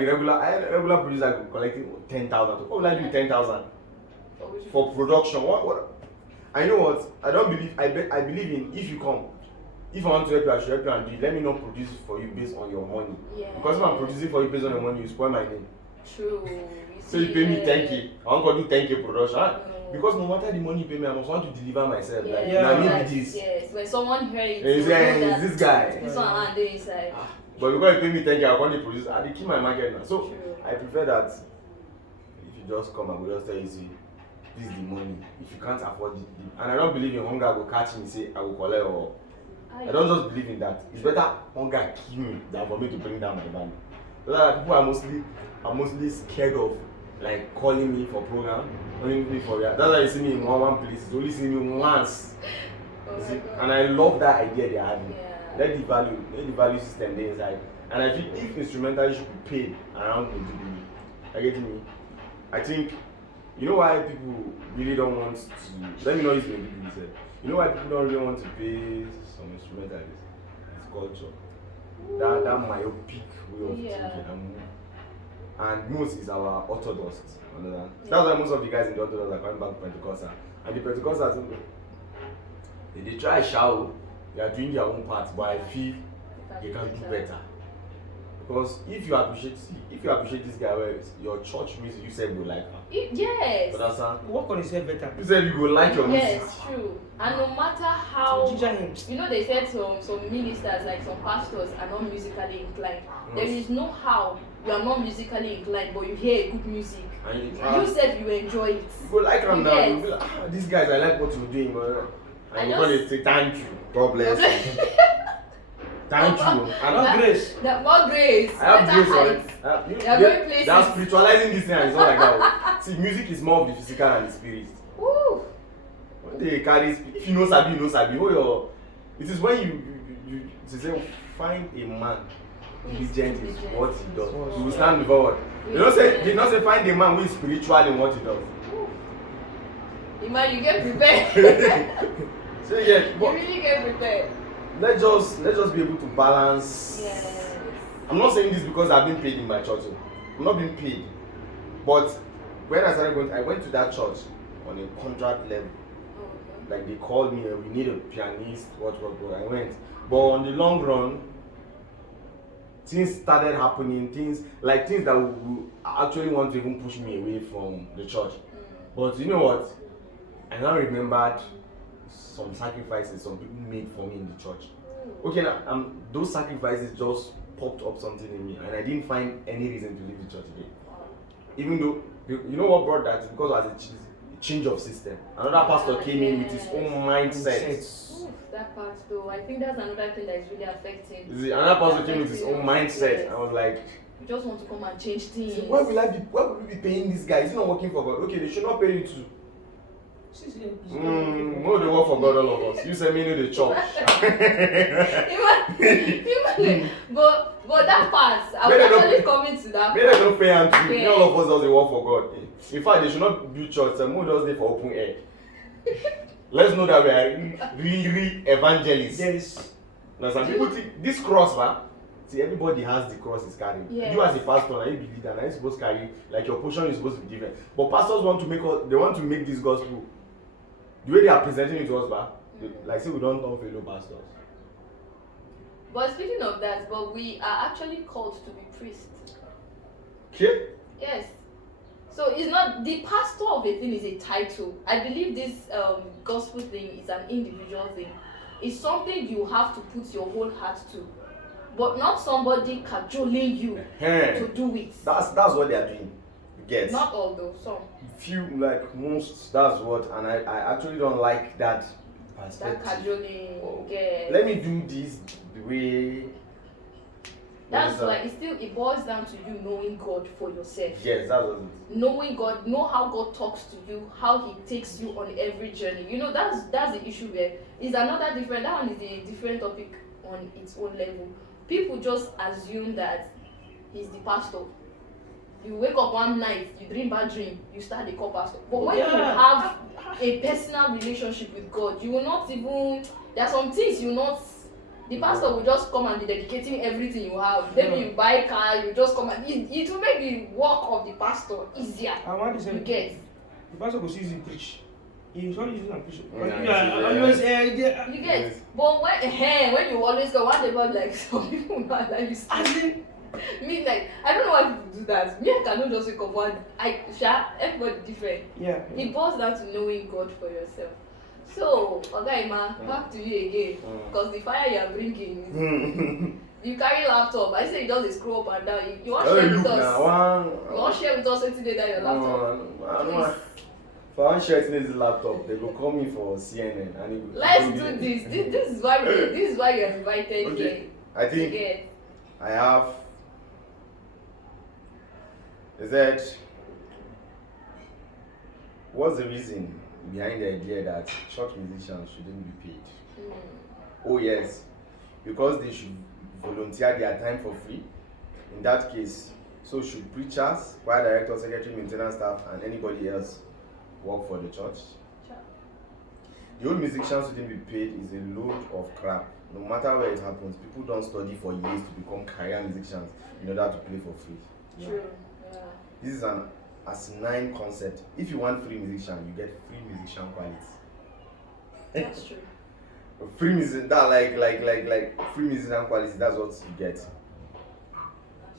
the regular producer collecting 10,000. What will I do with 10,000 for production? What? I know what. I don't believe. I believe in if you come. If I want to help you, I should help you and do it. Let me not produce for you based on your money. Yeah. Because if I'm producing for you based on your money, you spoil my name. True. So you pay me 10k. I want to do 10k production. No. Because no matter the money you pay me, I must want to deliver myself. Yeah. Like, Yes. Yes. When someone hears it, is this guy. This one and they inside. But because you pay me 10k, I want to produce. I keep my market now. So True. I prefer that if you just come, I will just tell you, see, this is the money. If you can't afford it, and I don't believe in hunger will catch me, say I will collect or. I don't just believe in that. It's better hunger kill me than for me to bring down my value. So that people are mostly scared of like calling me for program, calling me for real. That's why you see me in one place. You only see me once. And I love that idea they are having. Yeah. Let the value system there inside. And I think if instrumentalists should be paid around the I get me. I think you know why people really don't want to. Let me know if you said. You know why people don't really want to pay some instrumentalists? It's culture. That myopic way of thinking. And most is our orthodox. That's why most of the guys in the orthodox are coming back to Pentecostal. And the Pentecostals, they try shout, they are doing their own part, but I feel they can do better. Because if you appreciate this guy, well, your church music, you said you like her. Yes. But that's work on yourself better. You said you go like your music. Yes, true. And no matter how, you know, they said some ministers, like some pastors, are not musically inclined. There is no how you are not musically inclined, but you hear good music. You said you enjoy it. You go like them now. Yes. You be like, these guys, I like what you're doing, man. And you just say thank you. God bless you. Thank you. And More grace. More grace. I have grace on it. They are going places. They are spiritualizing this thing and it's not like that. See, music is more of the physical and the spirit. Woo. When they carry, if you know Sabi, you know Sabi. It is when you say, find a man diligent in what he does. You will stand before what? They don't say find a man who is spiritual in what he does. Iman, you get prepared. So yeah, you really get prepared. Let's just be able to balance. Yes. I'm not saying this because I've been paid in my church. I'm not being paid. But when I started going, I went to that church on a contract level. Okay. Like they called me, we need a pianist, what. I went. But on the long run, things started happening, things that would actually want to even push me away from the church. But you know what? I now remembered some sacrifices some people made for me in the church. Okay, now those sacrifices just popped up something in me, and I didn't find any reason to leave the church again. Even though, you know what brought that? Because it was a change of system. Another pastor came in with his own mindset. That part though, I think that's another thing that is really affecting. Another pastor came with his own mindset. Yes. I was like, you just want to come and change things. So why will we be paying this guy? He's not working for God. Okay, they should not pay you too. No, they work for God, all of us. You say me know the church. but that part, I was actually coming to that. Maybe they don't pay and too. Not all of us does the work for God. In fact, they should not build church. Some more does they for open air. Let's know that we are really evangelists. Yes. Now some people think this cross, man. See, everybody has the cross is carrying. Yes. You as a pastor, and you believe that, and you're supposed to carry, like your portion is supposed to be different. But pastors want to make this gospel. The way they are presenting it to us, like say we don't know fellow pastors. But speaking of that, we are actually called to be priests. Okay? Yes. So it's not the pastor of a thing is a title. I believe this gospel thing is an individual thing. It's something you have to put your whole heart to, but not somebody cajoling you to do it. That's what they are doing. You get? Not all though, some. Few, like most. That's what, and I actually don't like that perspective. That cajoling. Yes. Let me do this the way. That's why it boils down to you knowing God for yourself. Yes, that's what it is. Knowing God, know how God talks to you, how He takes you on every journey. You know, that's the issue where it's another different. That one is a different topic on its own level. People just assume that He's the pastor. You wake up one night, you dream bad dream, you start the call pastor. But when you have a personal relationship with God, you will not even. There are some things you will not The pastor will just come and be dedicating everything you have. Maybe you buy car, you just come and it will make the work of the pastor easier. I want to say You get. the pastor will see you preach. He's only using a preach. Yeah, You get. But when you always go, one day like some people not like you. Me like I don't know why people do that. Me I cannot just wake up one. Everybody different. Yeah. It boils down to knowing God for yourself. So, Ogaima, back to you again. Because the fire you are bringing is, you carry laptop. I say you just scroll up and down. You want to share with us. You want to share with us what's that your laptop. If I want to share this laptop, they will call me for CNN. And let's do this. This is why you're invited here. I think I have. Is that what's the reason behind the idea that church musicians shouldn't be paid? Oh yes, because they should volunteer their time for free. In that case, so should preachers, choir director, secretary, maintenance staff, and anybody else work for the church. The old musicians shouldn't be paid is a load of crap. No matter where it happens, people don't study for years to become career musicians in order to play for free. True. Yeah. This is an asinine concept. If you want free musician, you get free musician quality. That's true. Free music, that like free musician quality. That's what you get.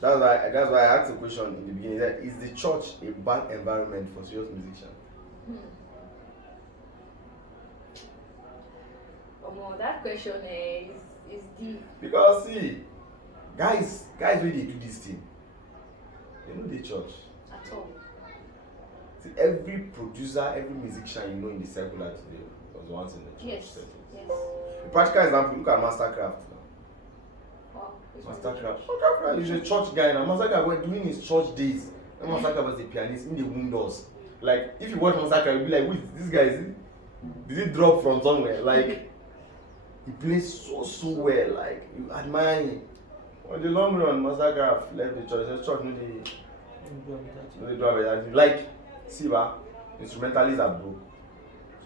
That's why I asked the question in the beginning. That is the church a bad environment for serious musicians? That question is deep. Because see, guys really do this thing. They know the church. At all. See, every producer, every musician you know in the secular today was once in the church. Yes. Yes. A practical example, look at Mastercraft now. Wow. Mastercraft is a church guy now. Mastercraft was doing his church days. And Mastercraft was a pianist in the windows. Like, if you watch Mastercraft, you'll be like, wait, this guy did he drop from somewhere? Like, he plays so well. Like, you admire him. On the long run, Mastercraft left the church. The church no they do that. Like, see, instrumentalists are broke.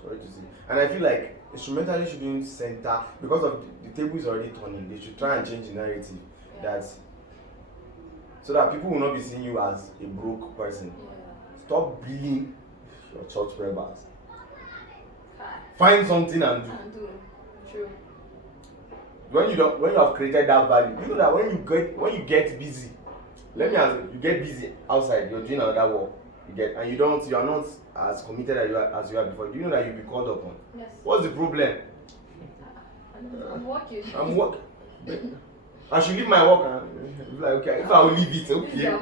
Sorry to say. And I feel like instrumentalists shouldn't center, because of the table is already turning. They should try and change the narrative so that people will not be seeing you as a broke person. Stop billing your church members. Find something and do. True. When you have created that value, you know that when you get busy, let me ask you, you get busy outside, you're doing another work, you are not as committed as you are before. Do you know that you'll be called upon? Yes. What's the problem? I'm working. I'm working. I should leave my work and like, okay, if I will leave it, okay.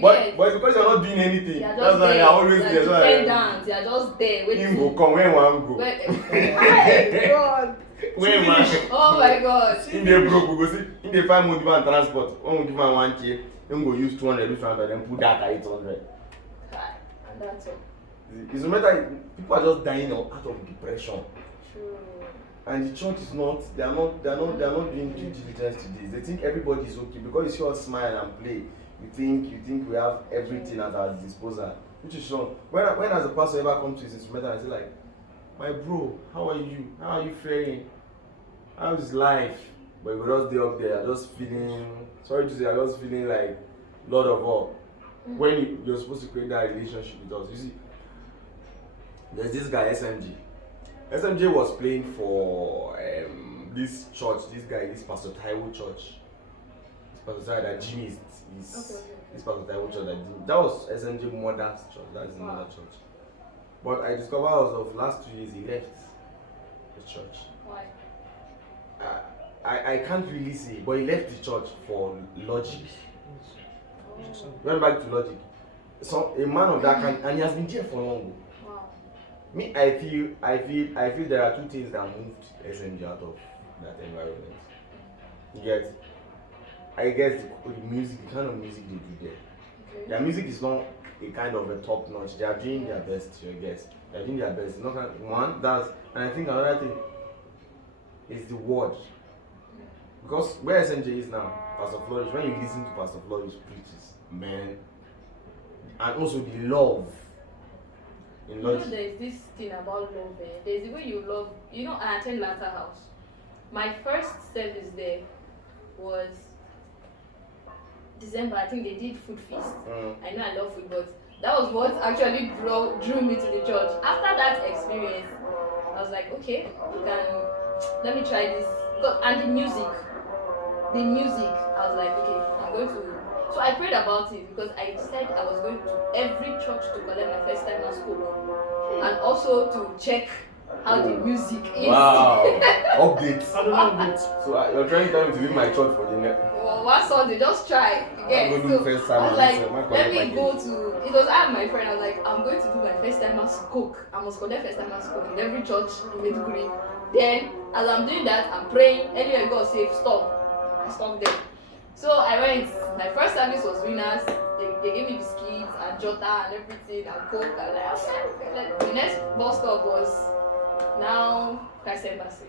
But it's because you're not doing anything. That's why you're always there. Dependent. You're just there waiting. Him go come when one go. My God. When man. Oh my God. In the broke, we go see. In the 5 months and transport, when we give man 1K, him go use 200, then put that at 800. And that's all. It's no matter. People are just dying out of depression. True. And the church is not. They are not doing due diligence to this. They think everybody is okay because you see us smile and play. You think we have everything at our disposal, which is wrong. When has a pastor ever come to his instrumental and say like, my bro, how are you? How are you faring? How is life? But you just stay up there, just feeling, sorry to say, I'm just feeling like Lord of all. When you're supposed to create that relationship with us, you see, there's this guy SMG. SMJ was playing for this church. This Pastor Taiwo church. Pastor Taiwo that Jimmy is this Pastor Taiwo church that was SMJ mother's church. That is the mother church. But I discovered as of last 2 years he left the church. Why? I can't really say, but he left the church for Logic. Went back to Logic. So a man of that kind, and he has been there for long. Wow. Me, I feel there are two things that moved SMG out of that environment. You get, I guess the music, the kind of music they do there. Okay. Their music is not a kind of a top notch. They are doing their best, I guess. They are doing their best. Not kind of, one, that's, and I think another thing is the word. Because where SMJ is now, Pastor Flourish, when you listen to Pastor Flourish preaches, man, and also the love. In Logic. There's this thing about love. There's the way you love. I attend Lanta House. My first service there was December. I think they did food feast. I know I love food, but that was what actually drew me to the church. After that experience, I was like, okay, let me try this. And the music, I was like, okay, I'm going to. So I prayed about it because I said I was going to every church to collect my first time at school, and also to check how the music is. Wow. Updates. I don't know updates. So you're trying to tell me to leave my church for the next. Well, one Sunday, just try. I'm going to do first time. I was like, my let me go to. It was I and my friend. I was like, I'm going to do my first time as cook. I must collect first time as cook in every church in Maiduguri. Then, as I'm doing that, I'm praying. Anyway, God save, stop. I stopped there. So I went. My first service was winners. They gave me biscuits and jota and everything and coke. And like, the next bus stop was now Christ Embassy.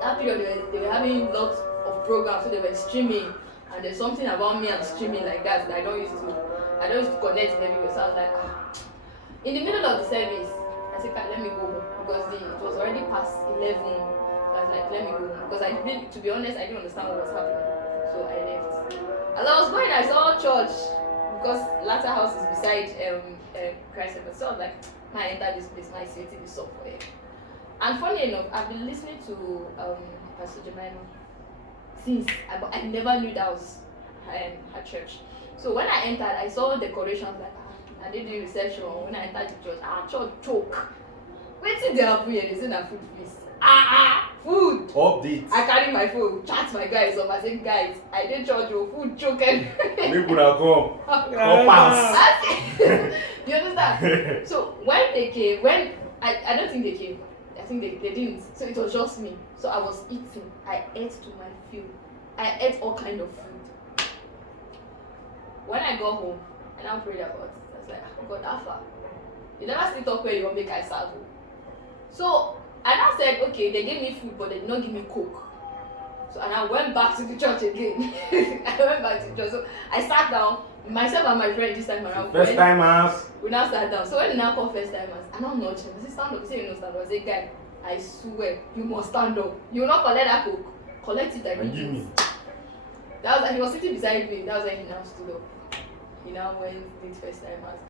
That period they were having lots of programs, so they were streaming, and there's something about me and streaming like that I don't used to connect everywhere. So I was like, in the middle of the service, I said, let me go because it was already past 11. So I was like, let me go because to be honest, I didn't understand what was happening. So I left. As I was going, I saw church because latter house is beside Christ Embassy. So I was like, I enter this place, my city is up for it. And funny enough, I've been listening to Pastor Jemima since, but I never knew that was her church. So when I entered, I saw decorations like, I did the reception. When I entered the church, church choke. Wait till they happen here, they say that food feast. Food. Updates. I carry my phone, chat my guys up. I say, guys, I did church, food choking. People now come. Come pass. You understand? So when they came, I don't think they came. I think they didn't. So it was just me. So I was eating. I ate to my fill. I ate all kind of food. When I got home, and I prayed about it, I was like, God, Alpha, you never sit up where you want to make I serve. So I now said, okay, they gave me food, but they did not give me coke. So and I went back to the church again. I went back to the church. So I sat down, myself and my friend this time around. First timers. We now sat down. So when we now call first timers, I now nudge him. I say, stand up. He say, you know, stand up. I say, guy, I swear, you must stand up. You will not collect that coke. Collect it and give me. That was, and he was sitting beside me. That was when he now stood up. He now went did first timers.